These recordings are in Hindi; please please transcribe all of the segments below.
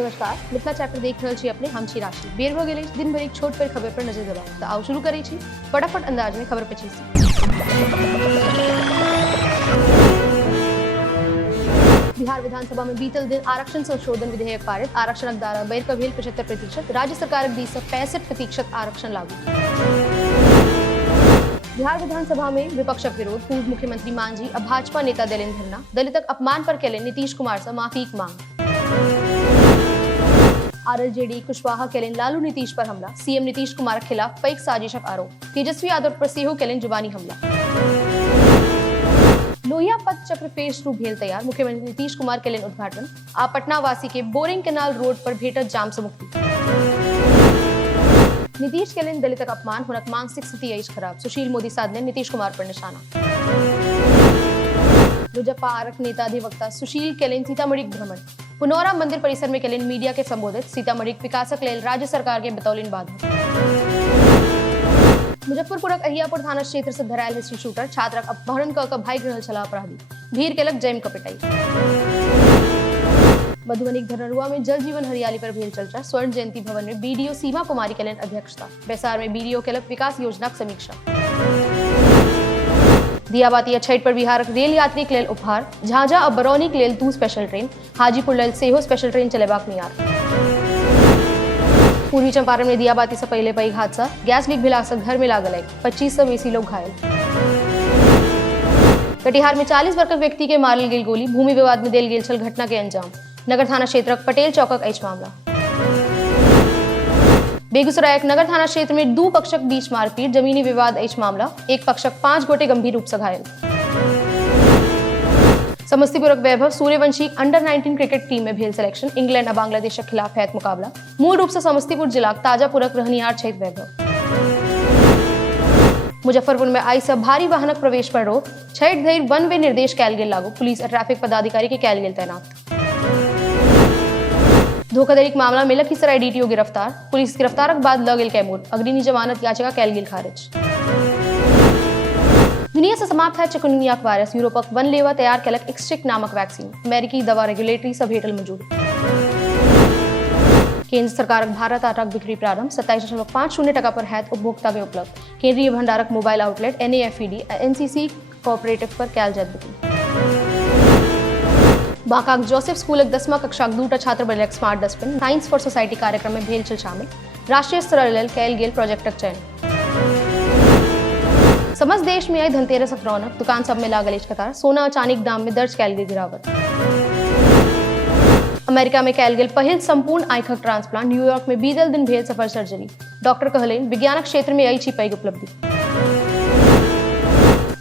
नमस्कार, मिथिला चैप्टर देख रहल छी अपने हम छी राशि। बेर भ गेल दिन भर एक छोट पर खबर पर नजर दबाउ तऽ आओ शुरू करै छी फटाफट अंदाज में खबर पची सी। बिहार विधानसभा में बीतल दिन आरक्षण संशोधन विधेयक पारित। आरक्षणक दायरा बढ़ि कऽ भेल 75%। राज्य सरकारक दिस सँ 65% आरक्षण लागू। बिहार विधानसभा में विपक्षक विरोध। पूर्व मुख्यमंत्री मांझी आ भाजपा नेता देलनि धरना। दलितक अपमान पर केलनि नीतीश कुमार सँ माफीक मांग। आरएलजेडी कुशवाहा केलनि लालू नीतीश पर हमला। सीएम नीतीश कुमार के खिलाफ पैघ साजिशक आरोप। तेजस्वी यादव पर सेहो केलनि जुबानी हमला। लोहिया पथ चक्र फेज 2 भेल तैयार। मुख्यमंत्री नीतीश कुमार केलनि उद्घाटन। आ पटना वासी के बोरिंग कैनाल रोड पर भेटत जाम सँ मुक्ति। नीतीश केलनि दलितक अपमान। हुनक मानसिक स्थिति अछि खराब। सुशील मोदी साधने नीतीश कुमार पर निशाना। लोजपा आरक नेता अधिवक्ता सुशील केलनि सीतामढ़ी भ्रमण। पुनौरा मंदिर परिसर में केलनि मीडिया के संबोधित। सीतामढ़ी विकासक लेल राज्य सरकार के बतौलनि बाधक। मुजफ्फरपुरक अहियापुर थाना क्षेत्र से धरायल हिस्ट्री शूटर। छात्रक अपहरण कऽ भागि रहल छलाह अपराधी। भीड़ केलक जैम कऽ पिटाई। मधुबनीक धनरुआ में जल जीवन हरियाली पर भेल चर्चा। स्वर्ण जयंती भवन में बीडीओ सीमा कुमारी केलनि अध्यक्षता। बैसार में बीडीओ केलक विकास योजनाक समीक्षा। दियाबाती आ छठि पर बिहारक रेल यात्री के लेल उपहार। झाझा आ बरौनी के लेल 2 स्पेशल ट्रेन। हाजीपुर लेल सेहो स्पेशल ट्रेन चलेबाक नियार। पूर्वी चंपारण में दियाबाती से पहले पैघ हादसा। गैस लीक भेला सँ घर में लागल आगि। 25 सँ बेसी लोग घायल। कटिहार में 40 वर्षक व्यक्ति के मारल गेल गोली। भूमि विवाद में देल गेल छल घटना के अंजाम। नगर थाना क्षेत्रक पटेल चौकक अछि मामला। बेगूसरायक नगर थाना क्षेत्र में 2 पक्षक बीच मारपीट। जमीनी विवाद अछि मामला। एक पक्षक 5 गोटे गंभीर रूप से घायल। समस्तीपुरक Vaibhav Suryavanshi under-19 cricket team में भेल सिलेक्शन। इंग्लैंड आ बांग्लादेशक खिलाफ हैत मुकाबला। मूल रूप से समस्तीपुर जिलाक ताजापुरक रहनिहार छथि वैभव। मुजफ्फरपुर में आई से भारी वाहनक प्रवेश पर रोक। छठि धरि 1 वे निर्देश कयल गेल लागू। पुलिस आ ट्रैफिक पदाधिकारी के कयल गेल तैनात। धोखाधड़ीक मामला में लखीसराय डीटीओ गिरफ्तार। पुलिस गिरफ्तारक बाद लऽ गेल कैमूर। अग्रिम जमानत याचिका कयल गेल खारिज। दुनिया से समाप्त है चिकुनगुनियाक वायरस। यूरोपक वनलेवा तैयार केलक एक्सट्रिक नामक वैक्सीन। अमेरिकी दवा रेगुलेटरी से भेटल मंजूरी। केंद्र सरकारक भारत आटाक बिक्री प्रारंभ। 27.50 टका पर हैत उपभोक्ता के उपलब्ध। केंद्रीय भंडारक मोबाइल आउटलेट NAFED आ NCC कोऑपरेटिव पर कयल जायत बिक्री। बांकाक जोसेफ स्कूलक 10वीं कक्षाक 2टा छात्र बनलक smart dustbin. Science for society कार्यक्रम में भेल छल शामिल। राष्ट्रीय स्तर लेल कयल गेल प्रोजेक्टक चयन। समस्त देश में आई धनतेरसक रौनक। दुकान सब में लागल अछि कतार। सोना आ चानीक दाम में दर्ज कयल गेल गिरावट। अमेरिका में कयल गेल पहिल संपूर्ण आंखिक ट्रांसप्लांट। न्यूयॉर्क में बीतल दिन भेल सफल सर्जरी। डॉक्टर कहलनि विज्ञानक क्षेत्र में अछि पैघ उपलब्धि।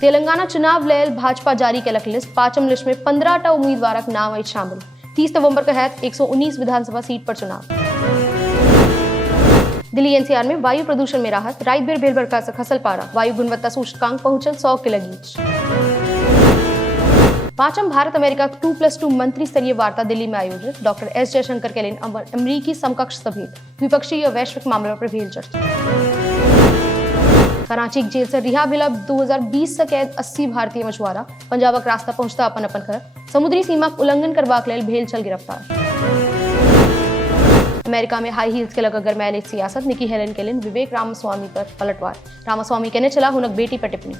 तेलंगाना चुनाव लेल भाजपा जारी केलक लिस्ट। 5म लिस्ट में 15टा उम्मीदवारक नाम अछि शामिल। 30 नवंबर के हैत 119 विधानसभा सीट पर चुनाव। दिल्ली NCR में वायु प्रदूषण में राहत। रात भर भेल बरखा से खसल पारा। वायु गुणवत्ता सूचकांक पहुंचल 100 के लगीच। 5म भारत अमेरिका 2+2 मंत्री स्तरीय वार्ता दिल्ली में आयोजित। डॉक्टर S जयशंकर के अमेरिकी समकक्ष से भेंट। द्विपक्षीय और वैश्विक मामलों पर भेल चर्चा। कराची जेल से रिहा भेला 2020 से कैद 80 भारतीय मछुआरा। पंजाबक रास्ता पहुंचता अपन अपन घर। समुद्री सीमाक उल्लंघन करबाक लेल भेल छल गिरफ्तार। अमेरिका में हाई हील्स के लग गरमायल सियासत। निकी हेलन के लिए विवेक रामास्वामी पर पलटवार। रामास्वामी केने चला हुनक बेटी पर टिप्पणी।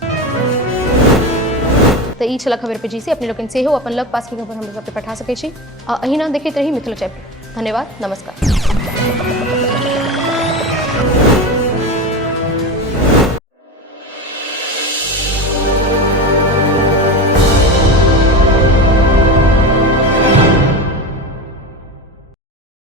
तो ई छला खबर पे जीसी। अपने लोगन से हो अपन लग पास की खबर हम सब पे पठा सकै छी। अहिना देखैत रही मिथिला चैप्टर। धन्यवाद, नमस्कार।